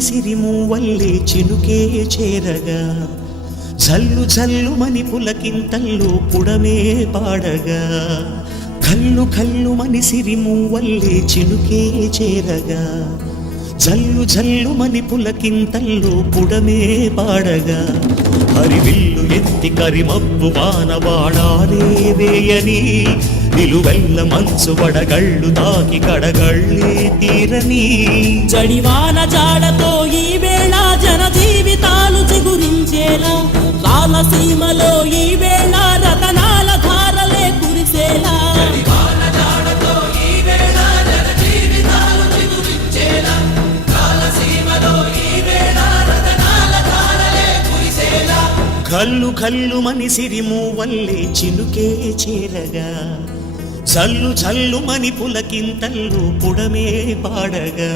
సిరిము వల్లే చినుకే చేరగా. జల్లు మని పులకింతల్లు పుడమే పాడగా. కల్లు కల్లుమని సిరిము వల్లే చినుకే చేరగా. జల్లు జల్లు మని పులకింతల్లు పుడమే పాడగా. హరివిల్లు ఎత్తి కరిమబ్బు వానవాడాలే వేయని నిలువెల్ల మంచు వడగళ్ళు తాకి కడగళ్ళే తీరని జడివాన జాడతో ఈ వేళ జన జీవితాలు చిగురించేలా రాలసీమలో ఈ వేళ రతనాల ధారలే కురిసేలా. కల్లు కల్లు మని సిరిము వల్లే చినుకే చేరగా చల్లు చల్లు మణిపులకింతల్లు పుడమే పాడగా.